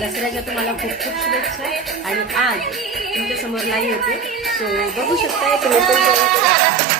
दसऱ्याच्या तुम्हाला खूप खूप शुभेच्छा. आणि आज तुमच्यासमोर लाईव्ह होते सो बघू शकता एक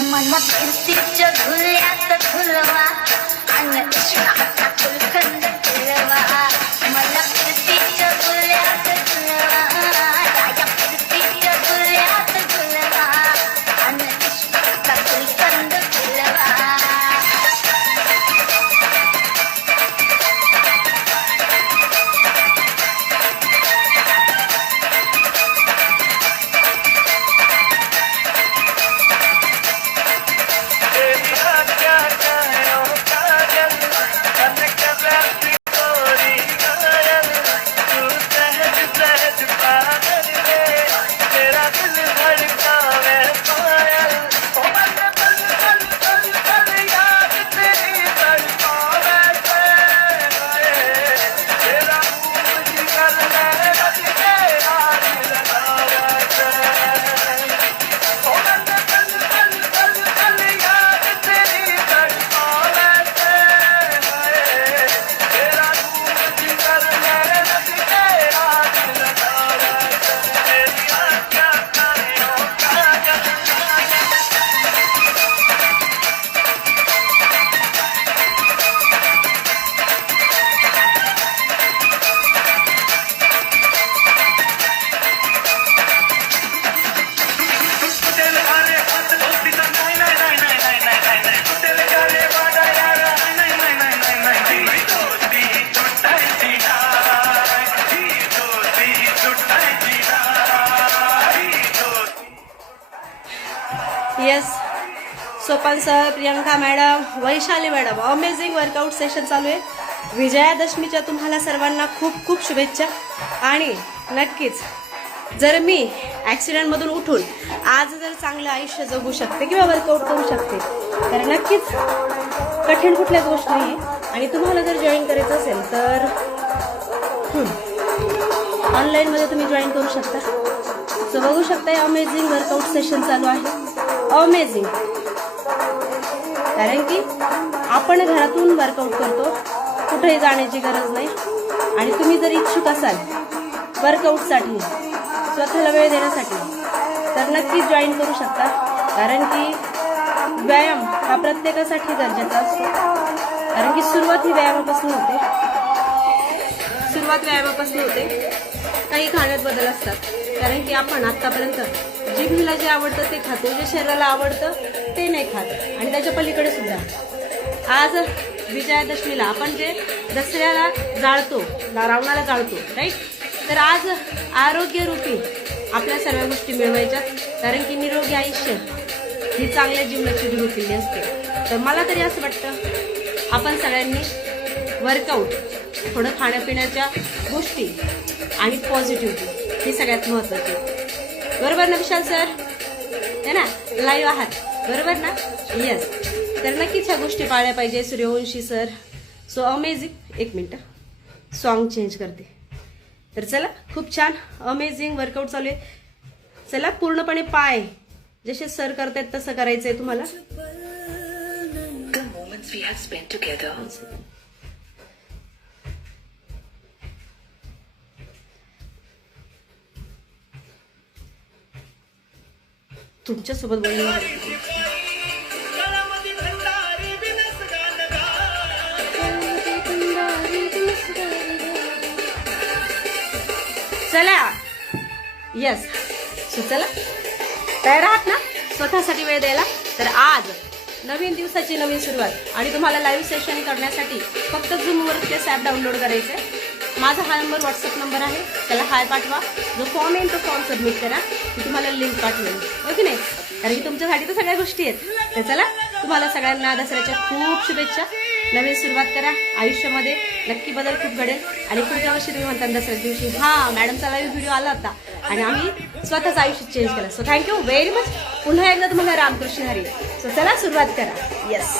मनात किती चुलवा आणि Krishna Sopan sir Priyanka madam Vaishali madam amazing workout session चालू आहे. विजयादशमीच्या तुम्हाला सर्वांना खूप खूप शुभेच्छा. आणि नक्कीच जर मी ॲक्सिडेंटमधून उठून आज जर चांगलं आयुष्य जगू शकते किंवा वर्कआउट करू शकते तर नक्कीच कठीण कुठल्याच गोष्ट नाही आहे आणि तुम्हाला जर जॉईन करायचं असेल तर ऑनलाईनमध्ये तुम्ही जॉईन करू शकता. सो बघू शकता अमेझिंग वर्कआउट सेशन चालू आहे. अमेझिंग कारण की आपण घरातून वर्कआउट करतो. कुठेही जाण्याची गरज नाही. आणि तुम्ही जर इच्छुक असाल वर्कआउटसाठी स्वतःला वेळ देण्यासाठी तर नक्कीच जॉईन करू शकता. कारण की व्यायाम हा प्रत्येकासाठी गरजेचा असतो. कारण की सुरुवात ही व्यायामापासून होते. सुरुवात व्यायामापासून होते. काही खाण्यात बदल असतात. कारण की आपण आत्तापर्यंत जिभीला जे आवडतं ते खातो. जे शरीराला आवडतं ते नाही खात. आणि त्याच्या पलीकडे सुद्धा. आज विजयादशमीला आपण जे दसऱ्याला जाळतो रावणाला जाळतो राईट तर आज आरोग्यरूपी आपल्या सर्व गोष्टी मिळवायच्या. कारण की निरोगी आयुष्य ही चांगल्या जीवनाची गुरुकिल्ली असते. तर मला तरी असं वाटतं आपण सगळ्यांनी वर्कआउट थोडं खाण्यापिण्याच्या गोष्टी आणि पॉझिटिव्हिटी ही सगळ्यात महत्त्वाची. बरोबर ना विशाल सर? है ना? लाईव्ह आहात. बरोबर ना? येस तर नक्कीच ह्या गोष्टी पाळल्या पाहिजे सूर्यवंशी सर. सो अमेझिंग एक मिनटं. सॉन्ग चेंज करते. तर चला खूप छान. अमेझिंग वर्कआउट चालू आहे. चला पूर्णपणे पाय. जसे सर करतायत तसं करायचंय तुम्हाला. तुमच्यासोबत बोलणार चला. येस सो चला. तयार आहात ना? स्वतःसाठी वेळ द्यायला? तर आज नवीन दिवसाची नवीन सुरुवात आणि तुम्हाला लाईव्ह सेशन करण्यासाठी फक्त झूमवरचे ॲप डाउनलोड करायचे आहे. माझा हा नंबर व्हॉट्सअप नंबर आहे. त्याला हाय पाठवा. जो फॉर्म येईल तो फॉर्म सबमिट करा. मी तुम्हाला लिंक पाठवेल ओके हो नाही? कारण की तुमच्यासाठी तर सगळ्या गोष्टी आहेत. तर चला तुम्हाला सगळ्यांना दसऱ्याच्या खूप शुभेच्छा. नवीन सुरुवात करा. आयुष्यामध्ये नक्की बदल खूप घडेल. आणि पुढच्या वर्षी तुम्ही म्हणता दसऱ्या दिवशी हा मॅडमचा लाईव्ह व्हिडिओ आला होता. आणि आम्ही स्वतःच आयुष्य चेंज केलं. सो थँक्यू व्हेरी मच पुन्हा एकदा तुम्हाला रामकृष्ण हरी. सो चला सुरुवात करा. येस